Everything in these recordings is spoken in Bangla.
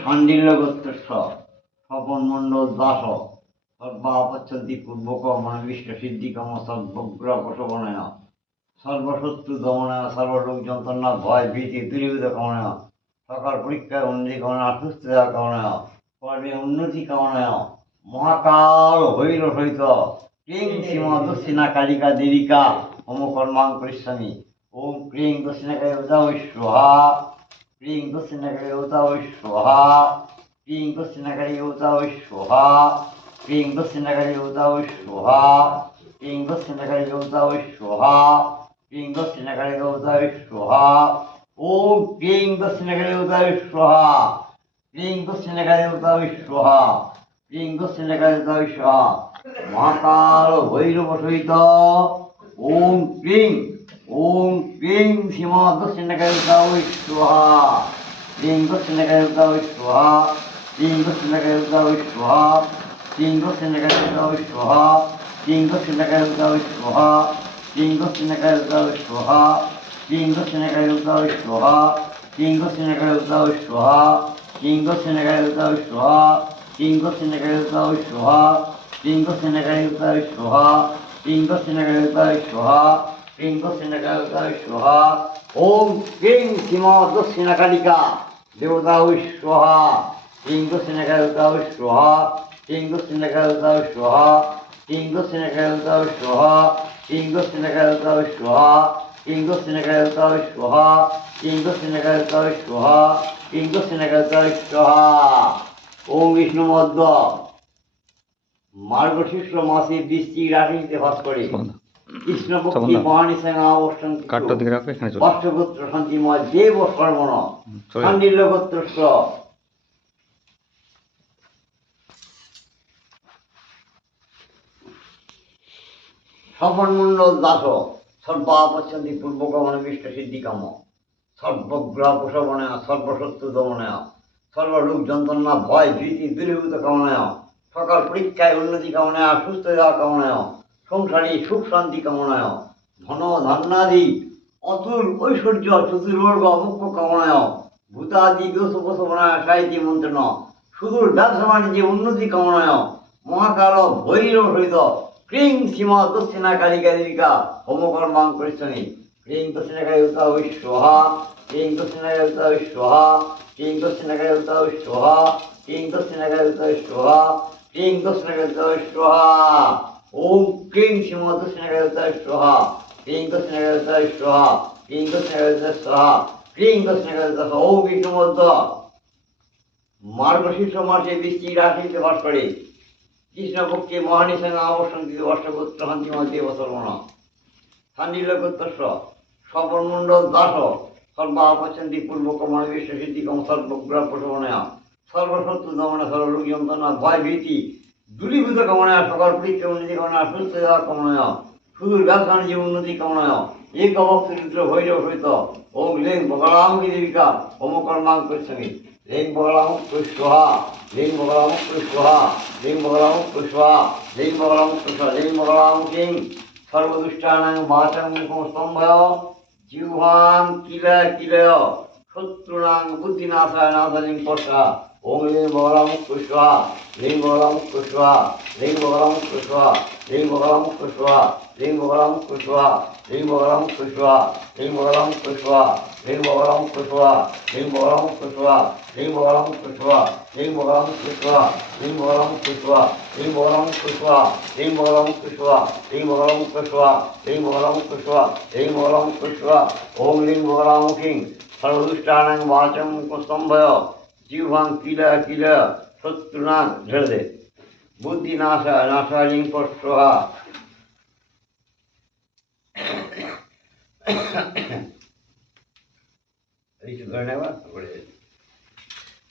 শাণ্ডিল্যগোত্রস্য স্বপন মণ্ডল দাস সর্বাপচ্ছন্তি পূর্বক মনোবিষ্ট সিদ্ধিকম সর্বগ্রহপশবনয় সর্বশত্রু দমনয় সর্বরোগ যন্ত্রণা ভয় ভীতি দূরীভূত কামনায় সকল পরীক্ষায় উন্নতি কামনা সুস্থতা কামনায় কর্মে উন্নতি কামনায় মহাকাল হৈর সহিত ক্লিং সীমা দক্ষিণা কালিকা দেবিকা হোম কর্মাং করিষ্যামি ওম ক্লিং দক্ষিণাকালী উদাবৈ স্বাহা ক্লিং দক্ষিণাকালী উদাবৈ স্বাহা ক্লিং দক্ষিণাকালী উদাবৈ স্বাহা ক্লিং দক্ষিণাকালী উদাবৈ স্বাহা ক্লিং দক্ষিণাকালী উদাবৈ স্বাহা ক্লিং দক্ষিণাকালী উদাবৈ স্বাহা ওম ক্লিং দক্ষিণাকালী উদাবৈ স্বাহা ক্লিং দক্ষিণাকালী উদাবৈ স্বাহা ক্লিং দক্ষিণাকালী উদাবৈ স্বাহা মহাকাল ভৈরব সহিত ওম ক্লিং সীমা দক্ষিণাকালী উদাবৈ স্বাহা ক্লিং দক্ষিণাকালী উদাবৈ স্বাহা ক্লিং দক্ষিণাকালী উদাবৈ স্বাহা ক্লিং দক্ষিণাকালী উদাবৈ স্বাহা ক্লিং দক্ষিণাকালী উদাবৈ স্বাহা ক্লিং দক্ষিণাকালী উদাবৈ স্বাহা ক্লিং দক্ষিণাকালী উদাবৈ স্বাহা ক্লিং দক্ষিণাকালী উদাবৈ স্বাহা ক্লিং দক্ষিণাকালী উদাবৈ স্বাহা ক্লিং দক্ষিণাকালী উদাবৈ স্বাহা ক্লিং দক্ষিণাকালী উদাবৈ স্বাহা ক্লিং দক্ষিণাকালী উদাবৈ স্বাহা ক্লিং দক্ষিণাকালী উদাবৈ স্বাহা ওম ক্লিং সীমা দক্ষিণাকালিকা দেবতাবৈ স্বাহা ক্লিং দক্ষিণাকালী উদাবৈ স্বাহা ক্লিং দক্ষিণাকালী উদাবৈ স্বাহা ক্লিং দক্ষিণাকালী উদাবৈ স্বাহা ক্লিং দক্ষিণাকালী উদাবৈ স্বাহা ক্লিং দক্ষিণাকালী উদাবৈ স্বাহা ক্লিং দক্ষিণাকালী উদাবৈ স্বাহা ক্লিং দক্ষিণাকালী উদাবৈ স্বাহা ওম বিষ্ণু মধ্য মার্গশীর্ষ মাসে বৃষ্টি রাশিতে বাস করে কৃষ্ণপক্ষী মহানিশাঙ্গা অবস্থান অষ্টগোত্র শান্তিময় দেব সর্বণ শাণ্ডিল্যগোত্রস্য স্বপনমণ্ডল দাস সর্বাপচ্ছন্তি পূর্বক মনোবিষ্ট সিদ্ধিকাম সর্বগ্রহ প্রসবনয় সর্বশত্রু দমনয় সর্বরোগ যন্ত্রণা ভয় ভীতি দূরীভূত কামনায় সকল পরীক্ষায় উন্নতি কামনায় সুস্থ দেওয়া কামনায় সংসারী সুখ শান্তি কামনায় ধন ধান্যাদি অতুল ঐশ্বর্য চতুর্বর্গ মুখ্য কামনায় ভূতাদি দোষ উপশমনায় সাহিত্য মন্ত্রণ সুদূর ব্যবসা বাণিজ্যে উন্নতি কামনায় মহাকাল ভৈরব সহিত ক্লিং সীমা দক্ষিণা কালিকা দেবিকা হোমকর্মাং করিষ্যামি ক্লিং দক্ষিণাকালী উদাবৈ স্বাহা ক্লিং দক্ষিণাকালী উদাবৈ স্বাহা ক্লিং দক্ষিণাকালী উদাবৈ স্বাহা ক্লিং দক্ষিণাকালী উদাবৈ স্বাহা ক্লিং দক্ষিণাকালী উদাবৈ স্বাহা ওম ক্লিং সীমা দক্ষিণাকালী উদাবৈ স্বাহা ক্লিং দক্ষিণাকালী উদাবৈ স্বাহা ক্লিং দক্ষিণাকালী উদাবৈ স্বাহা ক্লিং দক্ষিণাকালী উদাবৈ স্বাহা ওম বিষ্ণু মধ্য মার্গশীর্ষ মাসে বৃষ্টি রাশিতে বাস করে কৃষ্ণপক্ষে মহানিশাঙ্গা অবস্থান অষ্টগোত্র শান্তিময় দেব সর্বণ শাণ্ডিল্যগোত্রস্য স্বপনমণ্ডল দাস সর্বাপচ্ছন্তি পূর্বক মনোবিষ্ট সিদ্ধিকম সর্বগ্রহ প্রসবনয় সর্বশত্রু দমনে সর্বরোগ যন্ত্রণা ভয় ভীতি দূরীভূত কামনায় সকল পরীক্ষা উন্নতি কামনায় সুস্থ দেওয়া কামনায় সুদূর ব্যবসা বাণিজ্য উন্নতি কামনায় এক অবক্ত রুদ্র ভৈরব সহিত ওম লেং বগলামুখী দেবিকা হোম কর্মাং করিষ্যামি লেং বগলামুখ স্বাহা লেং বগলামুখ স্বাহা লেং বগলামুখ স্বাহা লেং বগলামুখ স্বাহা লেং বগলামুখীং সর্বদুষ্টানাং বাচাং মুখং স্তম্ভয় জিহ্বাং কিলয় শত্রুনাং বুদ্ধিনাশায় নাশালিং পর্ষা ওম লিং বগলামুখ স্বাহা লিং বগলামুখ স্বাহা লিং বগলামুখ স্বাহা লিং বগলামুখ স্বাহা লিং বগলামুখ স্বাহা লিং বগলামুখ স্বাহা লিং বগলামুখ স্বাহা লিং বগলামুখ স্বাহা লিং বগলামুখ স্বাহা লিং বগলামুখ স্বাহা লিং বগলামুখ স্বাহা লিং বগলামুখ স্বাহা লিং বগলামুখ স্বাহা লিং বগলামুখ স্বাহা লিং বগলামুখ স্বাহা লিং বগলামুখ স্বাহা লিং বগলামুখ স্বাহা ওম লিং বগলামুখীং সর্বদুষ্টানাং বাচং স্তম্ভয় জিহ্বাং কিলয় শত্রুনাং ঝেড়ে দে বুদ্ধি নাশালিং পর্ষা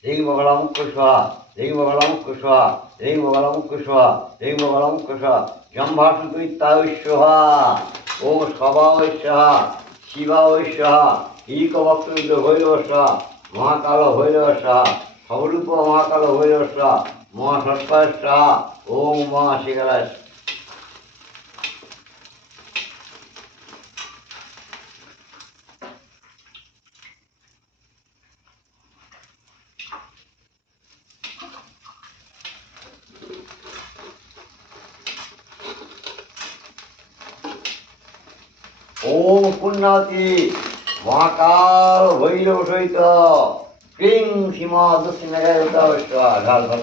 লিং বগলামুখ স্বাহা লিং বগলামুখ স্বাহা লিং বগলামুখ স্বাহা লিং বগলামুখ স্বাহা জম্ভাসুতৈত্যায় স্বাহা ওম সভায় স্বাহা শিবায় স্বাহা একভক্ত ভৈরব স্বাহা মহাকাল ভৈরব স্বাহা সবরূপ মহাকাল ভৈরব স্বাহা মহাসর্পায় স্বাহা ওম মহাশিখরায় ওম পুণ্যাতি মহাকাল ভৈরব সহিত ক্লিং সীমা দক্ষিণ ঢাল ধর